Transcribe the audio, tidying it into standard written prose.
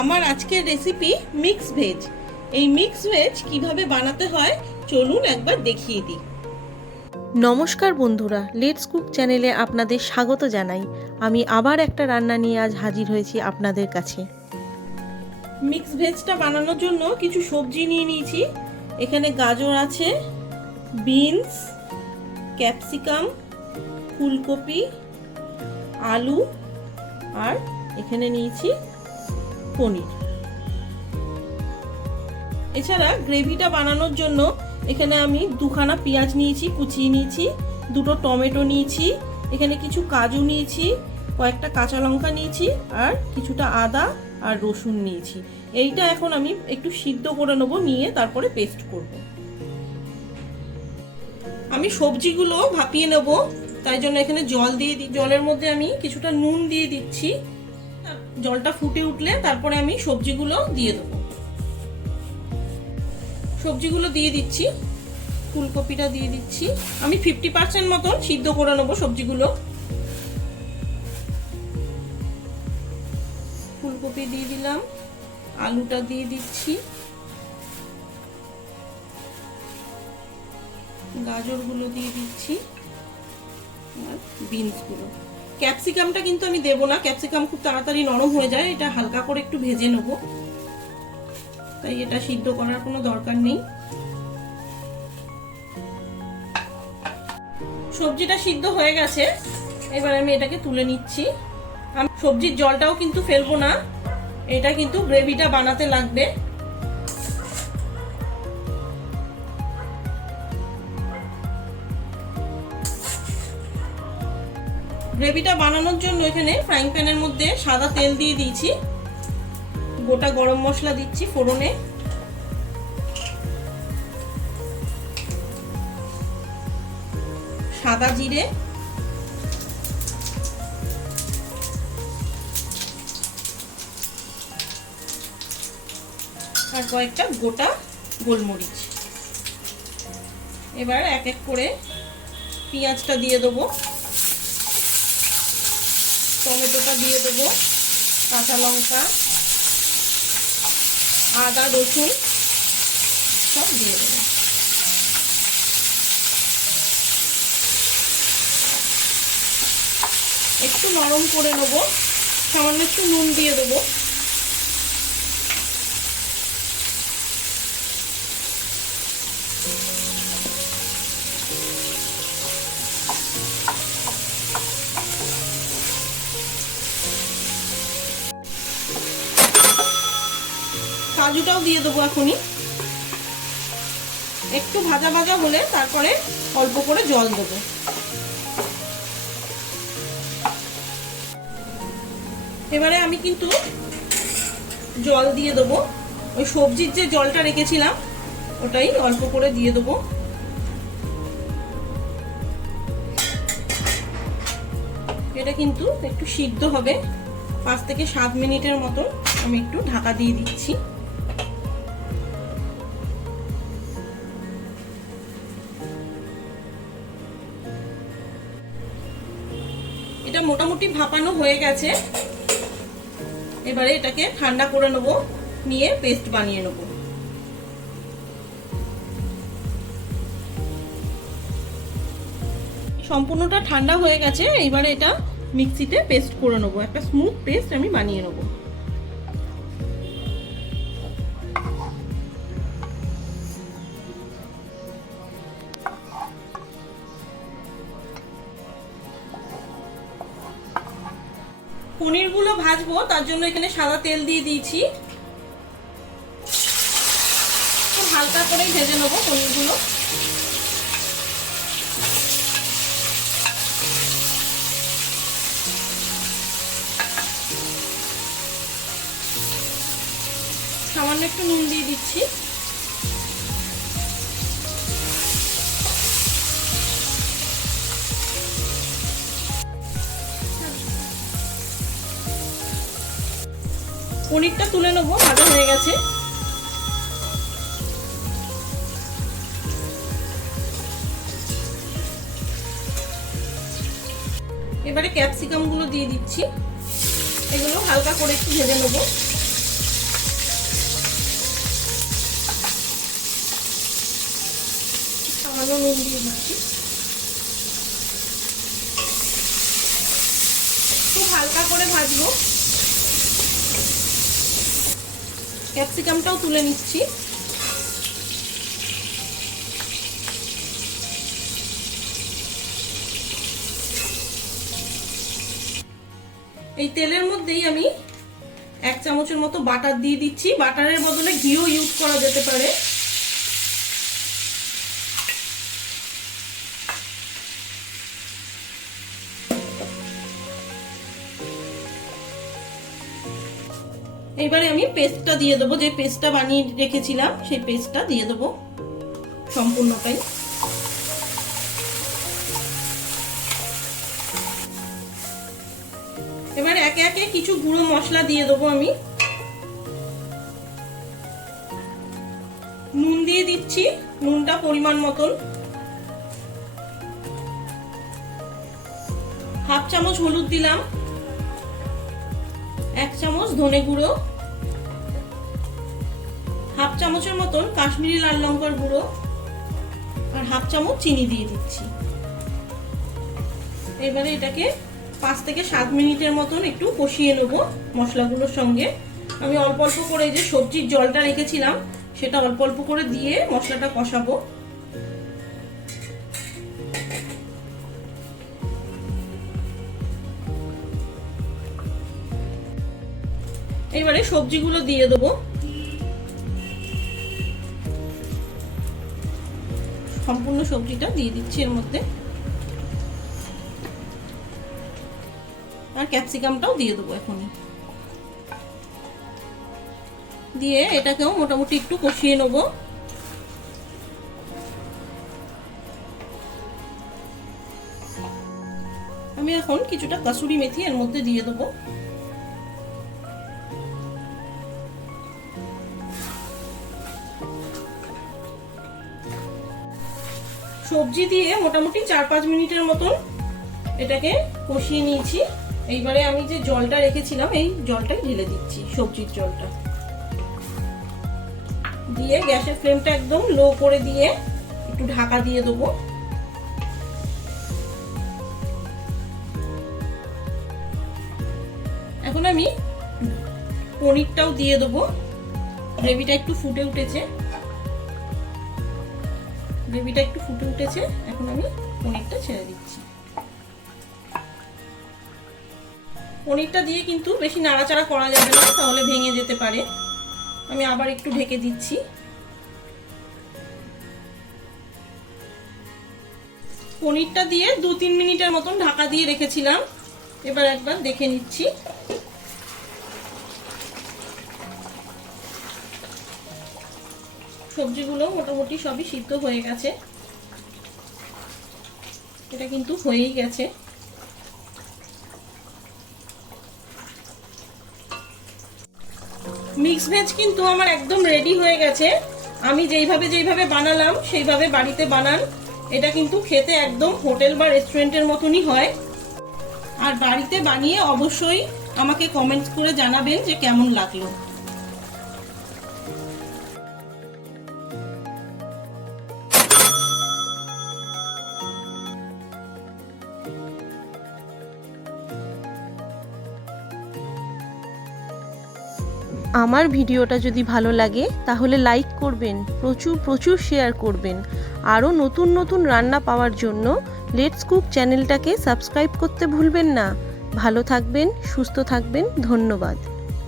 আমার আজকের recipe mix veg. এই মিক্স ভেজ কিভাবে বানাতে হয় চলুন একবার দেখিয়ে দিই। নমস্কার বন্ধুরা, লেটস কুক চ্যানেলে আপনাদের স্বাগত জানাই। আমি আবার একটা রান্না নিয়ে আজ হাজির হয়েছি আপনাদের কাছে। মিক্স ভেজটা বানানোর জন্য কিছু সবজি নিয়ে নিয়েছি। এখানে গাজর আছে, বিনস, ক্যাপসিকাম, ফুলকপি, আলু আর এখানে নিয়েছি পনির। এছাড়া গ্রেভিটা বানানোর জন্য এখানে আমি দুখানা পেঁয়াজ নিয়েছি, কুচিয়ে নিয়েছি, দুটো টমেটো নিয়েছি, এখানে কিছু কাজু নিয়েছি, কয়েকটা কাঁচা লঙ্কা নিয়েছি আর কিছুটা আদা আর রসুন নিয়েছি। এইটা এখন আমি একটু সিদ্ধ করে নেবো, নিয়ে তারপরে পেস্ট করব। আমি সবজিগুলো ভাপিয়ে নেব, তাই জন্য এখানে জল দিয়ে দিই। জলের মধ্যে আমি কিছুটা নুন দিয়ে দিচ্ছি। জলটা ফুটে উঠলে তারপরে আমি সবজিগুলো দিয়ে দেবো। সবজিগুলো দিয়ে দিচ্ছি, ফুলকপিটা দিয়ে দিচ্ছি। আমি 50% মতন সিদ্ধ করে নেবো সবজিগুলো। ফুলকপি দিয়ে দিলাম, আলুটা দিয়ে দিচ্ছি, গাজরগুলো দিয়ে দিচ্ছি আর বিনসগুলো। ক্যাপসিকামটা কিন্তু আমি দেবো না, ক্যাপসিকাম খুব তাড়াতাড়ি নরম হয়ে যায়, এটা হালকা করে একটু ভেজে নেবো, তাই এটা সিদ্ধ করার কোনো দরকার নেই। সবজিটা সিদ্ধ হয়ে গেছে, এবার আমি এটাকে তুলে নিচ্ছি। আমি সবজির জলটাও কিন্তু ফেলবো না, এটা কিন্তু গ্রেভিটা বানাতে লাগবে। গ্রেভিটা বানানোর জন্য এখানে ফ্রাইং প্যানের মধ্যে সাদা তেল দিয়ে দিয়েছি, গোটা গরম মশলা দিচ্ছি ফোড়নে, সাদা জিরে, আর কয়েকটা গোটা গোলমরিচ। এবার এক এক করে পেঁয়াজটা দিয়ে দেবো, টমেটোটা দিয়ে দেবো, কাঁচা লঙ্কা, আদা রসুন সব দিয়ে দেবো। একটু নরম করে নেবো, সামান্য একটু নুন দিয়ে দেবো। কাজুটাও দিয়ে দেবো এখনই। একটু ভাজা ভাজা হলে তারপরে অল্প করে জল দেবো। এবারে আমি কিন্তু জল দিয়ে দেবো, ওই সবজির যে জলটা রেখেছিলাম ওটাই অল্প করে দিয়ে দেবো। এটা কিন্তু একটু সিদ্ধ হবে, 5 থেকে 7 মিনিটের মতো আমি একটু ঢাকা দিয়ে দিচ্ছি। এটা মোটামুটি ভাপানো হয়ে গেছে, এবারে এটাকে ঠান্ডা করে নেবো, নিয়ে পেস্ট বানিয়ে নেবো। সম্পূর্ণটা ঠান্ডা হয়ে গেছে, এবারে এটা মিক্সিতে পেস্ট করে নেবো, একটা স্মুথ পেস্ট আমি বানিয়ে নেবো। পনিরগুলো ভাজবো, তার জন্য এখানে সাদা তেল দিয়ে দিয়েছি, খুব হালকা করে ভেজে নেবো পনিরগুলো। সামান্য একটু নুন দিয়ে দিচ্ছি। পনিরটা তুলে নেবো, ভাজা হয়ে গেছে। এবারে ক্যাপসিকাম গুলো দিয়ে দিচ্ছি, এগুলো হালকা করে একটু ভেজে নেবো। সামান্য নুন দিয়ে দিচ্ছি। খুব হালকা করে ভাজবো। ক্যাপসিকামটাও তুলে নিচ্ছি। এই তেলের মধ্যেই আমি 1 চামচের মতো বাটার দিয়ে দিচ্ছি। বাটারের বদলে ঘিও ইউজ করা যেতে পারে। এবারে আমি পেস্টটা দিয়ে দেবো, যে পেস্টটা বানিয়ে রেখেছিলাম সেই পেস্টটা দিয়ে দেবো সম্পূর্ণটাই। এবার একে একে কিছু গুঁড়ো মশলা দিয়ে দেবো আমি। নুন দিয়ে দিচ্ছি, নুনটা পরিমাণ মতন। 1/2 চামচ হলুদ দিলাম, 1 চামচ ধনে গুঁড়ো, 1/2 চামচের মতন কাশ্মীরি লাল লঙ্কার গুঁড়ো, আর 1/2 চামচ চিনি দিয়ে দিচ্ছি। এবারে এটাকে 5 থেকে 7 মিনিটের মতন একটু কষিয়ে নেব মশলাগুলোর সঙ্গে। আমি অল্প অল্প করে যে সবজির জলটা রেখেছিলাম সেটা অল্প অল্প করে দিয়ে মশলাটা কষাবো। এবারে সবজিগুলো দিয়ে দেবো। সম্পূর্ণ সবজিটা দিয়ে দিচ্ছি এর মধ্যে, আর ক্যাপসিকামটাও দিয়ে দেবো এখনই। দিয়ে এটাকেও মোটামুটি একটু কষিয়ে নেব। আমি এখন কিছুটা কাসুরি মেথি এর মধ্যে দিয়ে দেবো। সবজি দিয়ে মোটামুটি 4-5 মিনিটের মতন এটাকে কষিয়ে নিয়েছি। এইবারে আমি যে জলটা রেখেছিলাম এই জলটাই ঢেলে দিচ্ছি, সবজির জলটা দিয়ে গ্যাসের ফ্লেমটা একদম লো করে দিয়ে একটু ঢাকা দিয়ে দেবো। এখন আমি পনিরটাও দিয়ে দেবো। গ্রেভিটা একটু ফুটে উঠেছে, এখন আমি পনিরটা ছেড়ে দিচ্ছি। পনিরটা দিয়ে কিন্তু বেশি নাড়াচাড়া করা যাবে না, তাহলে ভেঙে যেতে পারে। আমি আবার একটু ঢেকে দিচ্ছি। পনিরটা দিয়ে 2-3 মিনিটের মতন ঢাকা দিয়ে রেখেছিলাম। এবার একবার দেখে নিচ্ছি। সবজিগুলো মোটামুটি সবই সিদ্ধ হয়ে গেছে। এটা কিন্তু হয়েই গেছে। মিক্স ভেজ কিন্তু আমার একদম রেডি হয়ে গেছে। আমি যেইভাবে বানালাম সেইভাবে বাড়িতে বানান। এটা কিন্তু খেতে একদম হোটেল বা রেস্টুরেন্টের মতনই হয়। আর বাড়িতে বানিয়ে অবশ্যই আমাকে কমেন্টস করে জানাবেন যে কেমন লাগলো। আমার ভিডিওটা যদি ভালো লাগে তাহলে লাইক করবেন, প্রচুর শেয়ার করবেন। আরও নতুন রান্না পাওয়ার জন্য লেটস কুক চ্যানেলটাকে সাবস্ক্রাইব করতে ভুলবেন না। ভালো থাকবেন, সুস্থ থাকবেন। ধন্যবাদ।